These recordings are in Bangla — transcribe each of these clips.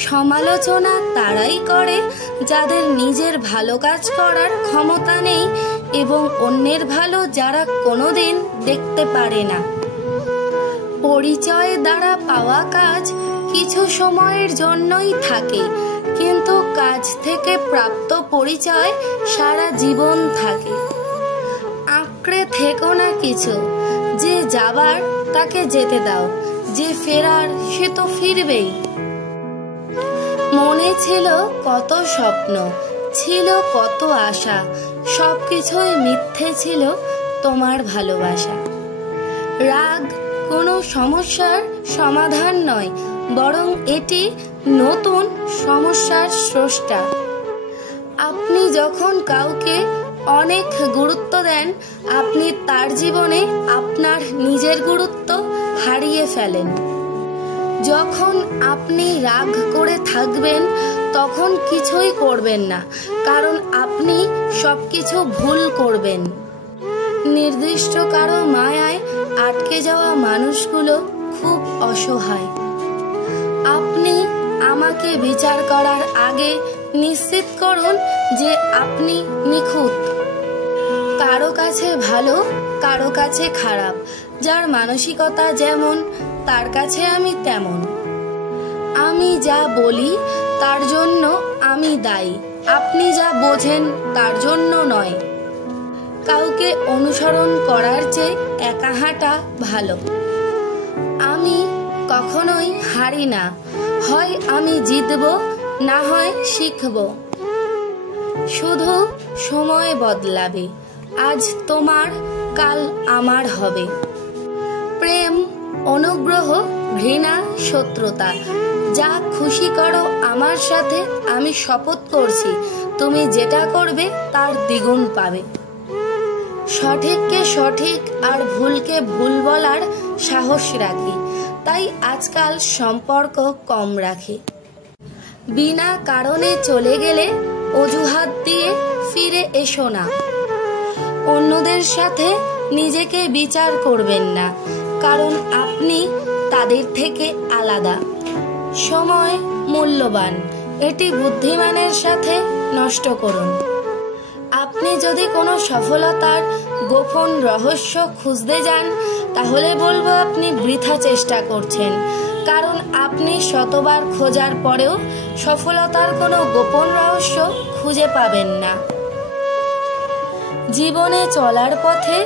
সমালোচনা তারাই করে যাদের নিজের ভালো কাজ করার ক্ষমতা নেই এবং অন্যের ভালো যারা কোনোদিন দেখতে পারে না। পরিচয় দ্বারা পাওয়া কাজ কিছু সময়ের জন্যই থাকে, কিন্তু কাজ থেকে প্রাপ্ত পরিচয় সারা জীবন থাকে। আঁকড়ে থেকো না কিছু, যে যাবার তাকে যেতে দাও, যে ফেরার সে তো ফিরবেই। মনে ছিল কত স্বপ্ন, ছিল কত আশা, সবকিছুই মিথ্যে ছিল তোমার ভালোবাসা। রাগ কোনো সমস্যার সমাধান নয়, বরং এটি নতুন সমস্যার স্রষ্টা। আপনি যখন কাউকে অনেক গুরুত্ব দেন, আপনি তার জীবনে আপনার নিজের গুরুত্ব হারিয়ে ফেলেন। যখন আপনি রাগ করে থাকবেন তখন কিছুই করবেন না, কারণ আপনি সবকিছু ভুল করবেন। নির্দিষ্ট কারো মায়ায় আটকে যাওয়া মানুষগুলো খুব অসহায়। আপনি আমাকে বিচার করার আগে নিশ্চিত করুন যে আপনি নিখুঁত। কারো কাছে ভালো, কারো কাছে খারাপ, যার মানসিকতা যেমন তার কাছে আমি তেমন। আমি যা বলি তার জন্য আমি দায়ী, আপনি যা বোঝেন তার জন্য নয়। কাউকে অনুসরণ করার চেয়ে একা হাঁটা ভালো। আমি কখনোই হারি না, হয় আমি জিতব, না হয় শিখব। শুধু সময় বদলাবে, আজ তোমার কাল আমার হবে। প্রেম, অনুগ্রহ, ঘৃণা, শত্রুতা, যা খুশি করো আমার সাথে, আমি শপথ করছি তুমি যেটা করবে তার দ্বিগুণ পাবে। সঠিককে সঠিক আর ভুলকে ভুল বলার সাহস রাখি, তাই আজকাল সম্পর্ক কম রাখি। বিনা কারণে চলে গেলে অজুহাত দিয়ে ফিরে এসো না। অন্যদের সাথে নিজেকে বিচার করবেন না, কারণ আপনি তাদের থেকে আলাদা। সময় মূল্যবান, এটি বুদ্ধিমানের সাথে নষ্ট করুন। আপনি যদি কোনো সফলতার গোপন রহস্য খুঁজতে যান, তাহলে বলবো আপনি বৃথা চেষ্টা করছেন, কারণ আপনি শতবার খোঁজার পরেও সফলতার কোনো গোপন রহস্য খুঁজে পাবেন না। জীবনে চলার পথে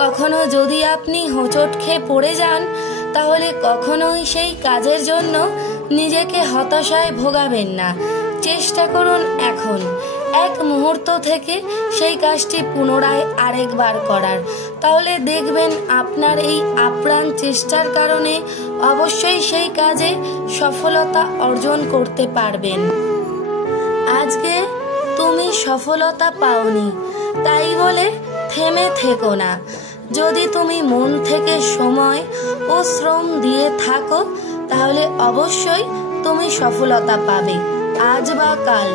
কখনো যদি আপনি হোঁচট খেয়ে পড়ে যান, তাহলে কখনোই সেই কাজের জন্য নিজেকে হতাশায় ভোগাবেন না। চেষ্টা করুন এখন, এক মুহূর্ত থেকে সেই কাজটি পুনরায় আরেকবার করার, তাহলে দেখবেন আপনার এই আপ্রাণ চেষ্টার কারণে অবশ্যই সেই কাজে সফলতা অর্জন করতে পারবেন। আজকে তুমি সফলতা পাওনি, তাই বলে থেমে থেকো না। যদি তুমি মন থেকে সময় ও শ্রম দিয়ে থাকো, তাহলে অবশ্যই তুমি সফলতা পাবে, আজ বা কাল,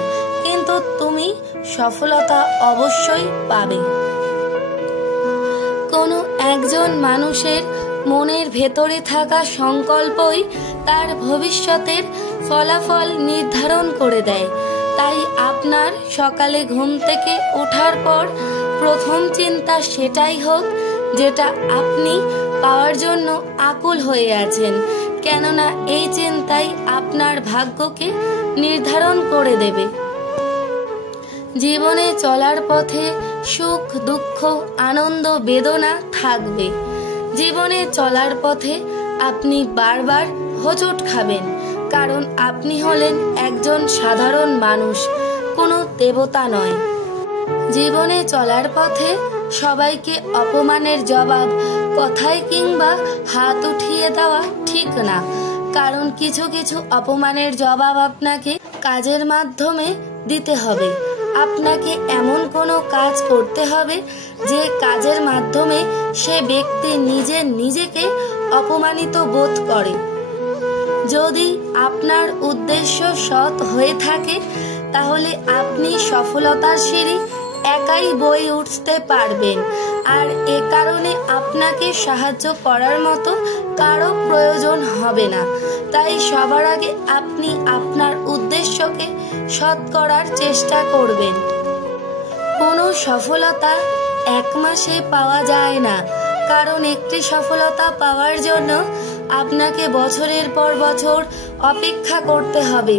কিন্তু তুমি সফলতা অবশ্যই পাবে। কোনো একজন মানুষের মনের ভেতরে থাকা সংকল্পই তার ভবিষ্যতের ফলাফল নির্ধারণ করে দেয়। তাই আপনার সকালে ঘুম থেকে ওঠার পর প্রথম চিন্তা সেটাই হোক যেটা আপনি পাওয়ার জন্য আকুল হয়ে আছেন, কেননা এই চিন্তাই আপনার ভাগ্যকে নির্ধারণ করে দেবে। জীবনে চলার পথে সুখ, দুঃখ, আনন্দ, বেদনা থাকবে। জীবনে চলার পথে আপনি বারবার হোঁচট খাবেন, কারণ আপনি হলেন একজন সাধারণ মানুষ, কোনো দেবতা নয়। জীবনে চলার পথে সবাইকে অপমানের জবাব কথায় কিংবা হাত উঠিয়ে দেওয়া ঠিক না, কারণ কিছু কিছু অপমানের জবাব আপনাকে কাজের মাধ্যমে দিতে হবে। আপনাকে এমন কোনো কাজ করতে হবে যে কাজের মাধ্যমে সে ব্যক্তি নিজেকে অপমানিত বোধ করে। যদি আপনার উদ্দেশ্য সৎ হয়ে থাকে, তাহলে আপনি সফলতার সিঁড়ি একাই বয়ে উঠতে পারবেন, আর এ কারণে আপনাকে সাহায্য করার মতো কারো প্রয়োজন হবে না। তাই সবার আগে আপনি আপনার উদ্দেশ্যকে সৎ করার চেষ্টা করবেন। কোনো সফলতা এক মাসে পাওয়া যায় না, কারণ একটি সফলতা পাওয়ার জন্য আপনাকে বছরের পর বছর অপেক্ষা করতে হবে,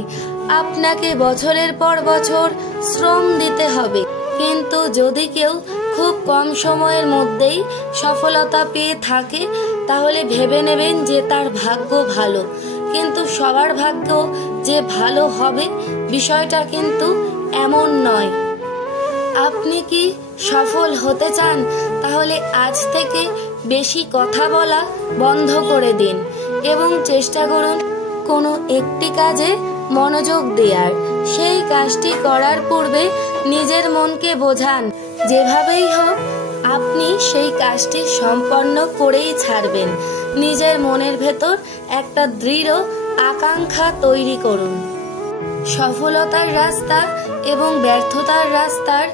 আপনাকে বছরের পর বছর শ্রম দিতে হবে। কিন্তু যদি কেউ খুব কম সময়ের মধ্যেই সফলতা পেয়ে থাকে তাহলে ভেবে নেবেন যে তার ভাগ্য ভালো। কিন্তু সবার ভাগ্য যে ভালো হবে বিষয়টা কিন্তু এমন নয়। আপনি কি সফল হতে চান? তাহলে আজ থেকে বেশি কথা বলা বন্ধ করে দিন এবং চেষ্টা করুন কোনো একটি কাজে মনোযোগ দেওয়ার। সেই কাজটি করার পূর্বে নিজের মনকে বোঝান যেভাবেই হোক আপনি সেই কাজটি সম্পন্ন করেই ছাড়বেন। নিজের মনের ভেতর একটা দৃঢ় আকাঙ্ক্ষা তৈরি করুন। সফলতার রাস্তা এবং ব্যর্থতার রাস্তার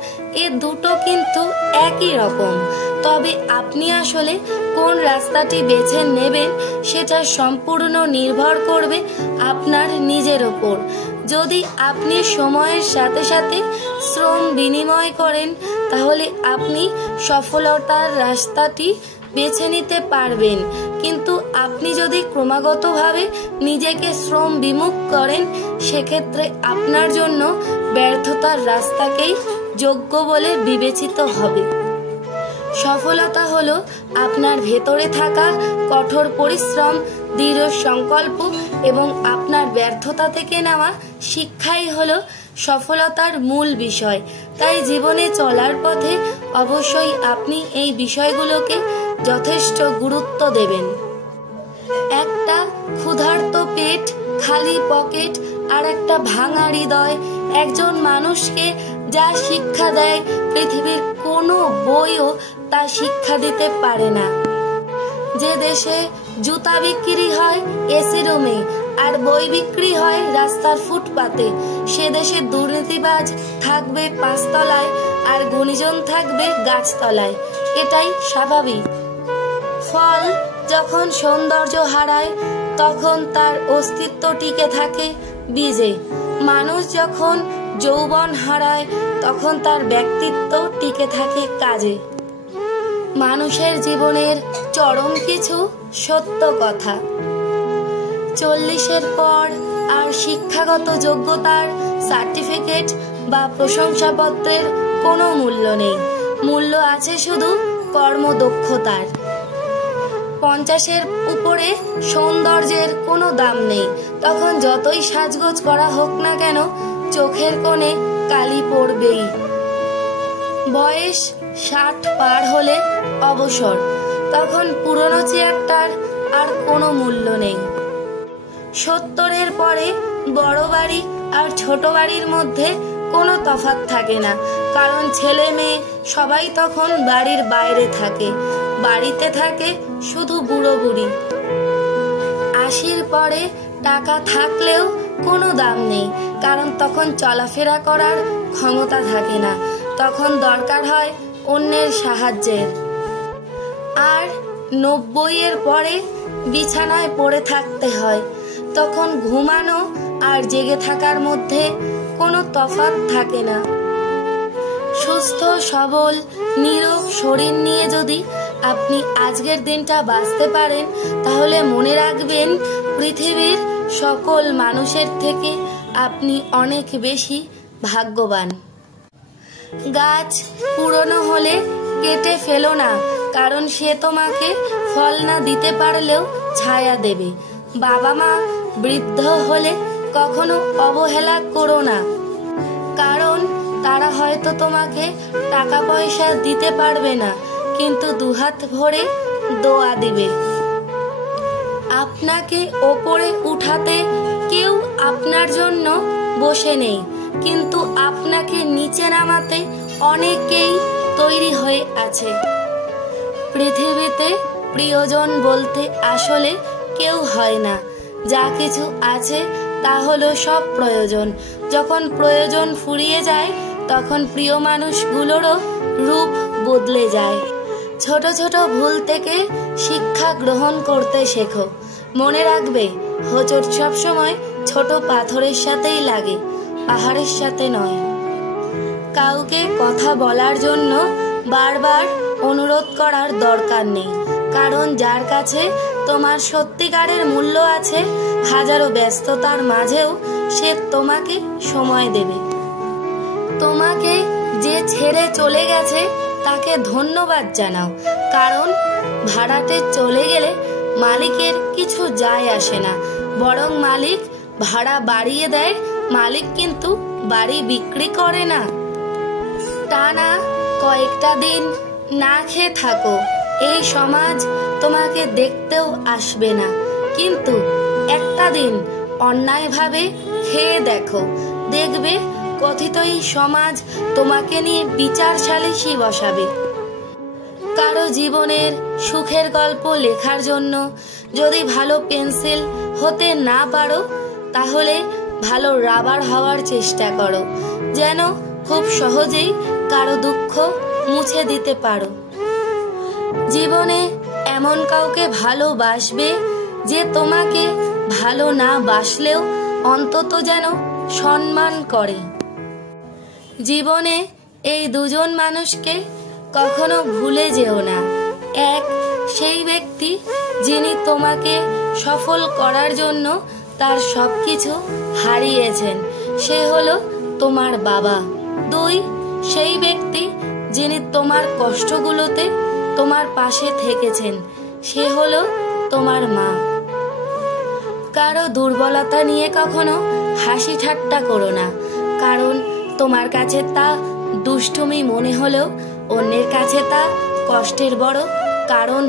এ দুটো কিন্তু একই রকম, তবে আপনি আসলে কোন রাস্তাটি বেছে নেবেন সেটা সম্পূর্ণ নির্ভর করবে আপনার নিজের ওপর। যদি আপনি সময়ের সাথে সাথে শ্রম বিনিময় করেন তাহলে আপনি সফলতার রাস্তাটি বেছে নিতে পারবেন। কিন্তু আপনি যদি ক্রমাগতভাবে নিজেকে শ্রম বিমুখ করেন সেক্ষেত্রে আপনার জন্য ব্যর্থতার রাস্তাকেই যোগ্য বলে বিবেচিত হবে। সফলতা হলো আপনার ভেতরে থাকা কঠোর পরিশ্রম, দৃঢ় সংকল্প এবং আপনার ব্যর্থতা থেকে নেওয়া শিক্ষাই হলো সফলতার মূল বিষয়। তাই জীবনে চলার পথে অবশ্যই আপনি এই বিষয়গুলোকে যথেষ্ট গুরুত্ব দেবেন। একটা ক্ষুধার্ত পেট, খালি পকেট আর একটা ভাঙা হৃদয় একজন মানুষকে যা শিক্ষা দেয় পৃথিবীর কোনো বইও তা শিক্ষা দিতে পারে না। যে দেশে জুতা বিক্রি হয় এসি রুমে আর বই বিক্রি হয় রাস্তার ফুটপাতে, সে দেশে দুর্নীতিবাজ থাকবে 5 তলায় আর গুণীজন থাকবে গাছতলায়। এটাই স্বাভাবিক। ফল যখন সৌন্দর্য হারায় তখন তার অস্তিত্ব টিকে থাকে বীজে। মানুষ যখন যৌবন হারায় তখন তার ব্যক্তিত্ব টিকে থাকে কাজে। মানুষের জীবনের চরম কিছু সত্য কথা। 40-এর পর আর শিক্ষাগত যোগ্যতার সার্টিফিকেট বা প্রশংসাপত্রের কোনো মূল্য নেই, মূল্য আছে শুধু কর্মদক্ষতার। 50-এর উপরে সৌন্দর্যের কোনো দাম নেই, তখন যতই সাজগোজ করা হোক না কেন চোখের কোণে কালি পড়বেই। বয়স 60 পার হলে অবসর, তখন পুরনো চেয়ারটার আর কোনো মূল্য নেই। 70-এর পরে বড় বাড়ি আর ছোট বাড়ির মধ্যে কোনো তফাৎ থাকে না, কারণ ছেলে মেয়ে সবাই তখন বাড়ির বাইরে থাকে, বাড়িতে থাকে শুধু বুড়ো বুড়ি। 80-র পরে টাকা থাকলেও কোনো দাম নেই, কারণ তখন চলাফেরা করার ক্ষমতা থাকে না, তখন দরকার হয় অন্যের সাহায্যের। আর 90-এর পরে বিছানায় পড়ে থাকতে হয়, তখন ঘুমানো আর জেগে থাকার মধ্যে কোনো তফাৎ থাকে না। সুস্থ সবল নীরোগ শরীর নিয়ে যদি আপনি আজকের দিনটা বাঁচতে পারেন তাহলে মনে রাখবেন পৃথিবীর সকল মানুষের থেকে আপনি অনেক বেশি ভাগ্যবান। গাছ পুরনো হলে কেটে ফেলো না, কারণ সে তোমাকে ফল না দিতে পারলেও ছায়া দেবে। বাবা মা বৃদ্ধ হলে কখনো অবহেলা করো না, কারণ তারা হয়তো তোমাকে টাকা পয়সা দিতে পারবে না, কিন্তু দুহাত ভরে দোয়া দিবে। আপনাকে ওপরে উঠাতে কেউ আপনার জন্য বসে নেই, কিন্তু আপনাকে নিচে নামাতে অনেকেই তৈরি হয়ে আছে। পৃথিবীতে প্রিয়জন বলতে আসলে কেউ হয় না, যা কিছু আছে তা হলো সব প্রয়োজন। যখন প্রয়োজন ফুরিয়ে যায় তখন প্রিয় মানুষগুলোরও রূপ বদলে যায়। ছোট ছোট ভুল থেকে শিক্ষা গ্রহণ করতে শেখো। মনে রাখবে হোঁচট সবসময় ছোট পাথরের সাথেই লাগে, পাহাড়ের সাথে নয়। কাউকে কথা বলার জন্য বারবার অনুরোধ করার দরকার নেই, কারণ যার কাছে তোমার সত্যিকারের মূল্য আছে, হাজারো ব্যস্ততার মাঝেও সে তোমাকে সময় দেবে। তোমাকে যে ছেড়ে চলে গেছে তাকে ধন্যবাদ জানাও, কারণ ভাড়াটে চলে গেলে মালিকের কিছু যায় আসে না, বরং মালিক ভাড়া বাড়িয়ে দেয়, মালিক কিন্তু বাড়ি বিক্রি করে না। টানা কয়েকটা দিন না খেয়ে থাকো, এই সমাজ তোমাকে দেখতেও আসবে না, কিন্তু একটা দিন অন্যায়ভাবে খেয়ে দেখো, দেখবে কথিত এই সমাজ তোমাকে নিয়ে বিচার সালিশি বসাবে। কারো জীবনের সুখের গল্প লেখার জন্য যদি ভালো পেন্সিল হতে না পারো, তাহলে ভালো রাবার হওয়ার চেষ্টা করো, যেন খুব সহজেই কারো দুঃখ মুছে দিতে পারো। জীবনে এমন কাউকে ভালোবাসবে যে তোমাকে ভালো না বাসলেও অন্তত যেন সম্মান করে। জীবনে এই দুজন মানুষকে কখনো ভুলে যেও না। এক, সেই ব্যক্তি যিনি তোমাকে সফল করার জন্য তার সবকিছু হারিয়েছেন, সে হলো তোমার বাবা। দুই, সেই ব্যক্তি যিনি তোমার কষ্টগুলোতে তোমার পাশে থেকেছেন, সে হলো তোমার মা। কারো দুর্বলতা নিয়ে কখনো হাসি ঠাট্টা করো না, কারণ তোমার কাছে তা দুষ্টুমি মনে হলেও অন্যের কাছে তা কষ্টের বড় কারণ।